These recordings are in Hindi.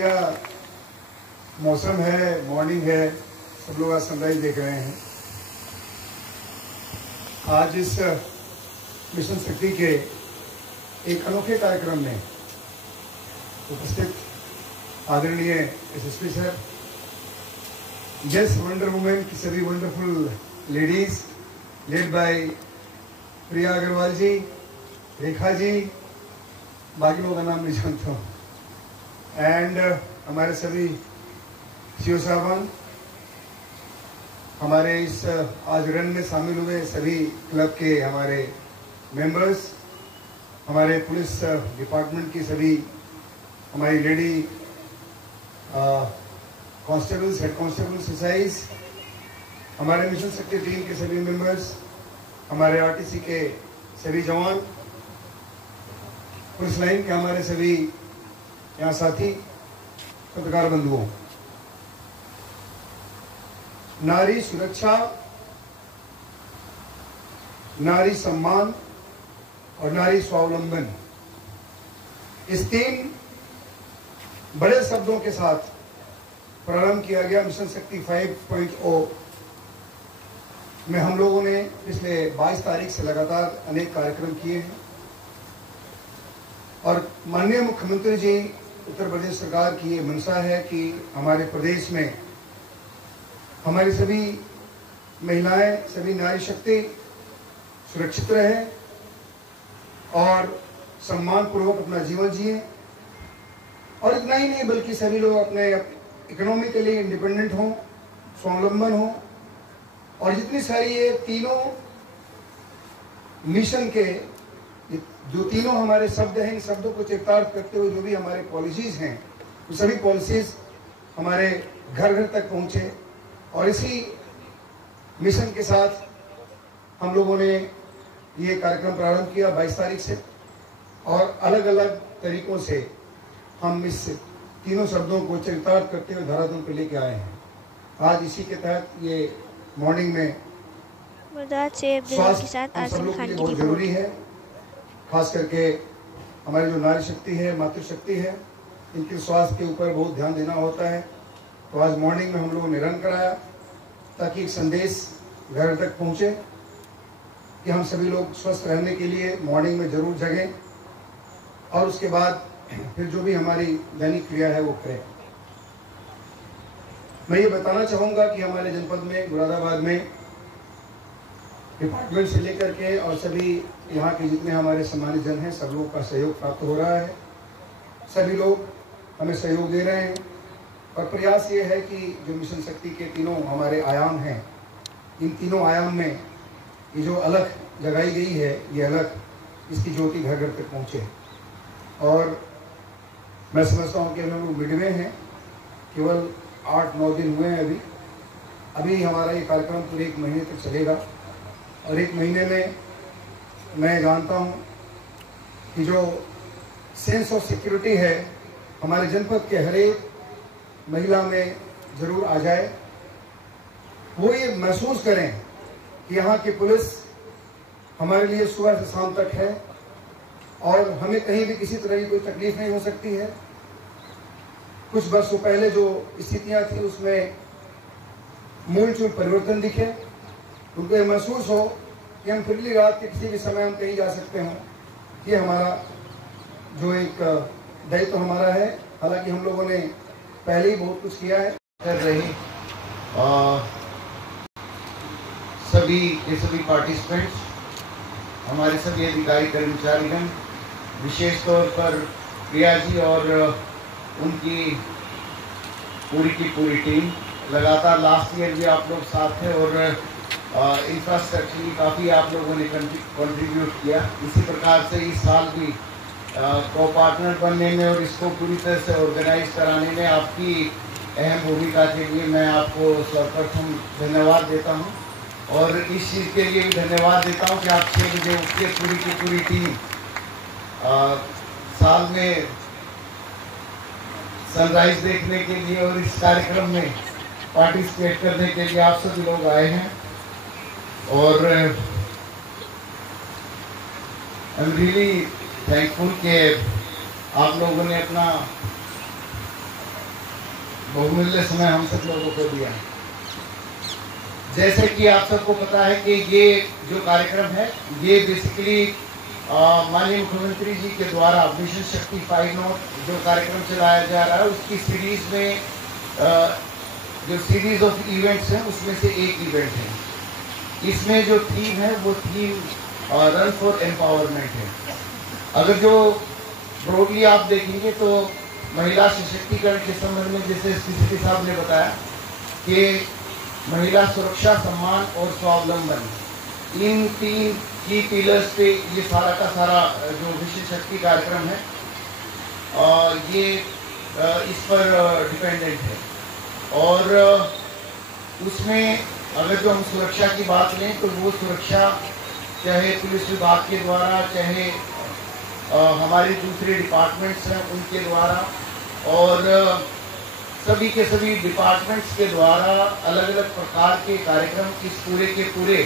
क्या मौसम है, मॉर्निंग है, सब लोग आज सनराइज देख रहे हैं। आज इस मिशन शक्ति के एक अनोखे कार्यक्रम में उपस्थित आदरणीय SSP sir, yes wonder women की सभी वंडरफुल लेडीज लेड बाय प्रिया अग्रवाल जी, रेखा जी, बाकी लोगों का नाम नहीं जानता हूँ, एंड हमारे सभी सीओ साहबान, हमारे इस आज रन में शामिल हुए सभी क्लब के हमारे मेंबर्स, हमारे पुलिस डिपार्टमेंट की सभी हमारी lady constables, head constables SIs, हमारे मिशन शक्ति टीम के सभी मेंबर्स, हमारे आरटीसी के सभी जवान, पुलिस लाइन के हमारे सभी यहाँ साथी, पत्रकार बंधुओं, नारी सुरक्षा, नारी सम्मान और नारी स्वावलंबन, इस तीन बड़े शब्दों के साथ प्रारंभ किया गया मिशन शक्ति 5.0 में हम लोगों ने पिछले 22 तारीख से लगातार अनेक कार्यक्रम किए हैं और माननीय मुख्यमंत्री जी उत्तर प्रदेश सरकार की ये मंशा है कि हमारे प्रदेश में हमारी सभी महिलाएं, सभी नारी शक्ति सुरक्षित रहे और सम्मानपूर्वक अपना जीवन जिए, और इतना ही नहीं बल्कि सभी लोग अपने इकोनॉमिकली इंडिपेंडेंट हों, स्वावलंबन हों, और जितनी सारी ये तीनों मिशन के जो तीनों हमारे शब्द हैं, इन शब्दों को चरितार्थ करते हुए जो भी हमारे पॉलिसीज हैं, वो सभी पॉलिसीज हमारे घर घर तक पहुंचे। और इसी मिशन के साथ हम लोगों ने ये कार्यक्रम प्रारंभ किया 22 तारीख से, और अलग अलग तरीकों से हम इस तीनों शब्दों को चरितार्थ करते हुए धरातल पर लेके आए हैं। आज इसी के तहत ये मॉर्निंग में स्वास्थ्य हम सब लोग के लिए बहुत जरूरी है, खास करके हमारी जो नारी शक्ति है, मातृशक्ति है, इनके स्वास्थ्य के ऊपर बहुत ध्यान देना होता है। तो आज मॉर्निंग में हम लोगों ने रन कराया ताकि एक संदेश घर तक पहुंचे कि हम सभी लोग स्वस्थ रहने के लिए मॉर्निंग में जरूर जगें और उसके बाद फिर जो भी हमारी दैनिक क्रिया है वो करें। मैं ये बताना चाहूँगा कि हमारे जनपद में, मुरादाबाद में, डिपार्टमेंट से लेकर के और सभी यहाँ के जितने हमारे सम्मानित जन हैं, सब लोगों का सहयोग प्राप्त हो रहा है। सभी लोग हमें सहयोग दे रहे हैं और प्रयास ये है कि जो मिशन शक्ति के तीनों हमारे आयाम हैं, इन तीनों आयाम में ये जो अलग जगाई गई है, ये अलग इसकी ज्योति घर घर तक पहुँचे। और मैं समझता हूँ कि हम लोग मिडवे हैं, केवल 8-9 दिन हुए हैं अभी हमारा ये कार्यक्रम पूरे 1 महीने तक चलेगा, और 1 महीने में मैं जानता हूँ कि जो सेंस ऑफ सिक्योरिटी है हमारे जनपद के हर एक महिला में जरूर आ जाए। वो ये महसूस करें कि यहाँ की पुलिस हमारे लिए सुबह से शाम तक है और हमें कहीं भी किसी तरह की कोई तकलीफ नहीं हो सकती है। कुछ वर्षों पहले जो स्थितियाँ थी उसमें मूलचूल परिवर्तन दिखे, उनको ये महसूस हो कि हम फ्रीली रात के किसी भी समय हम कहीं जा सकते हैं। ये हमारा जो एक दायित्व हमारा है। हालांकि हम लोगों ने पहले ही बहुत कुछ किया है। कर रही सभी पार्टिसिपेंट्स, हमारे सभी अधिकारी कर्मचारीगण, विशेष तौर पर प्रिया जी और उनकी पूरी की पूरी टीम, लगातार लास्ट ईयर भी आप लोग साथ थे और इंफ्रास्ट्रक्चर काफ़ी आप लोगों ने कंट्रीब्यूट किया। इसी प्रकार से इस साल भी को पार्टनर बनने में और इसको पूरी तरह से ऑर्गेनाइज कराने में आपकी अहम भूमिका के लिए मैं आपको सर्वप्रथम धन्यवाद देता हूं, और इस चीज़ के लिए भी धन्यवाद देता हूं कि आप 6 बजे उठ के पूरी की पूरी टीम साल में सनराइज देखने के लिए और इस कार्यक्रम में पार्टिसिपेट करने के लिए आप सभी लोग आए हैं। और आई एम रियली थैंकफुल कि आप लोगों ने अपना बहुमूल्य समय हम सब लोगों को दिया। जैसे कि आप सबको पता है कि ये जो कार्यक्रम है ये बेसिकली माननीय मुख्यमंत्री जी के द्वारा मिशन शक्ति 5 जो कार्यक्रम चलाया जा रहा है उसकी सीरीज में जो सीरीज ऑफ इवेंट्स हैं उसमें से एक इवेंट है। इसमें जो थीम है वो थीम रन फॉर एम्पावरमेंट है। अगर जो ब्रॉडली आप देखेंगे तो महिला सशक्तिकरण के संबंध में जैसे सीसीपी साहब ने बताया कि महिला सुरक्षा, सम्मान और स्वावलंबन, इन 3 की पिलर्स पे ये सारा का सारा जो मिशन शक्ति कार्यक्रम है ये इस पर डिपेंडेंट है। और उसमें अगर जो हम सुरक्षा की बात लें तो वो सुरक्षा चाहे पुलिस विभाग के द्वारा, चाहे हमारे दूसरे डिपार्टमेंट्स हैं उनके द्वारा, और सभी के सभी डिपार्टमेंट्स के द्वारा अलग अलग प्रकार के कार्यक्रम इस पूरे के पूरे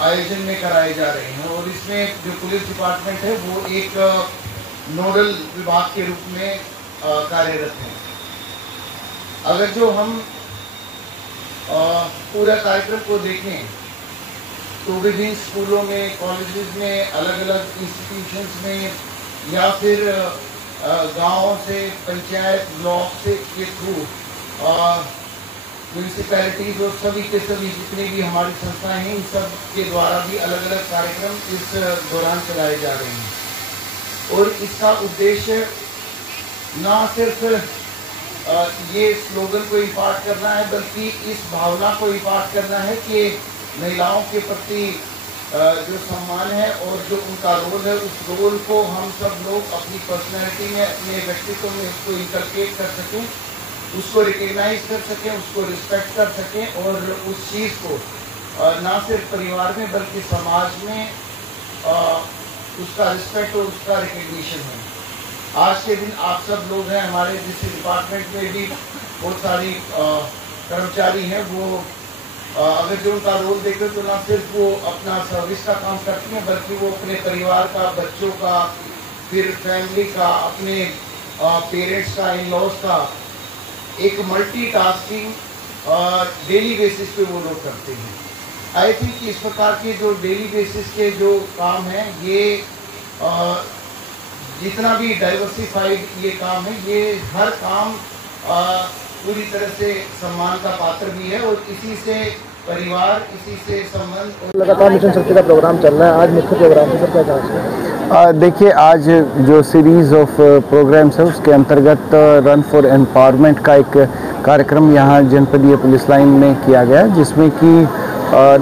आयोजन में कराए जा रहे हैं। और इसमें जो पुलिस डिपार्टमेंट है वो एक नोडल विभाग के रूप में कार्यरत है। अगर जो हम पूरा कार्यक्रम को देखें तो विभिन्न स्कूलों में, कॉलेजेस में, अलग अलग इंस्टीट्यूशंस में या फिर गाँव से, पंचायत, ब्लॉक से के थ्रू म्यूनसिपैलिटीज और सभी के सभी जितने भी हमारी संस्थाएं हैं इन सब के द्वारा भी अलग अलग कार्यक्रम इस दौरान चलाए जा रहे हैं। और इसका उद्देश्य ना सिर्फ ये स्लोगन को इम्पार्ट करना है बल्कि इस भावना को इम्पार्ट करना है कि महिलाओं के प्रति जो सम्मान है और जो उनका रोल है उस रोल को हम सब लोग अपनी पर्सनैलिटी में, अपने व्यक्तित्व में उसको इंकलकेट कर सकें, उसको रिकग्नाइज कर सकें, उसको रिस्पेक्ट कर सकें और उस चीज़ को ना सिर्फ परिवार में बल्कि समाज में उसका रिस्पेक्ट और उसका रिकग्निशन है। आज के दिन आप सब लोग हैं, हमारे जिस डिपार्टमेंट में भी बहुत सारी कर्मचारी हैं, वो अगर जो उनका रोल देखें तो ना सिर्फ वो अपना सर्विस का काम करती हैं बल्कि वो अपने परिवार का, बच्चों का, फिर फैमिली का, अपने पेरेंट्स का, इन लॉज का एक मल्टीटास्किंग डेली बेसिस पे वो लोग करते हैं। आई थिंक इस प्रकार के जो डेली बेसिस के जो काम हैं ये जितना भी डाइवर्सिफाइड ये काम है, ये हर काम पूरी तरह से सम्मान का पात्र भी है और इसी से परिवार, इसी से संबंध। लगातार मिशन शक्ति का प्रोग्राम चल रहा है, आज मुख्य प्रोग्राम है, क्या कहा? देखिए, आज जो सीरीज़ ऑफ प्रोग्राम्स है उसके अंतर्गत रन फॉर एम्पावरमेंट का एक कार्यक्रम यहाँ जनपदीय पुलिस लाइन में किया गया, जिसमें कि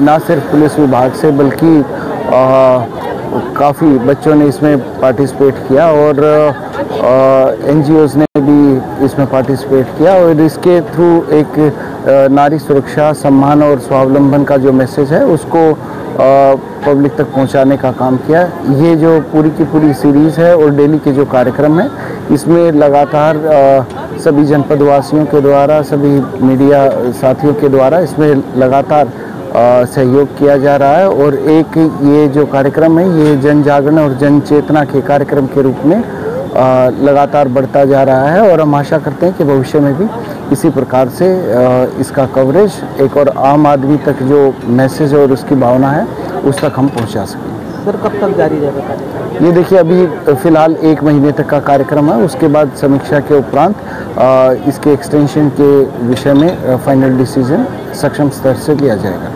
न सिर्फ पुलिस विभाग से बल्कि काफ़ी बच्चों ने इसमें पार्टिसिपेट किया और NGOs ने भी इसमें पार्टिसिपेट किया और इसके थ्रू एक नारी सुरक्षा, सम्मान और स्वावलंबन का जो मैसेज है उसको पब्लिक तक पहुंचाने का काम किया। ये जो पूरी की पूरी सीरीज़ है और डेली के जो कार्यक्रम है इसमें लगातार सभी जनपद वासियों के द्वारा, सभी मीडिया साथियों के द्वारा इसमें लगातार सहयोग किया जा रहा है और एक ये जो कार्यक्रम है ये जन जागरण और जन चेतना के कार्यक्रम के रूप में लगातार बढ़ता जा रहा है और हम आशा करते हैं कि भविष्य में भी इसी प्रकार से इसका कवरेज एक और आम आदमी तक जो मैसेज और उसकी भावना है उस तक हम पहुंचा सकें। सर, कब तक जारी रहेगा? ये देखिए, अभी फ़िलहाल 1 महीने तक का कार्यक्रम है, उसके बाद समीक्षा के उपरांत इसके एक्सटेंशन के विषय में फाइनल डिसीजन सक्षम स्तर से लिया जाएगा।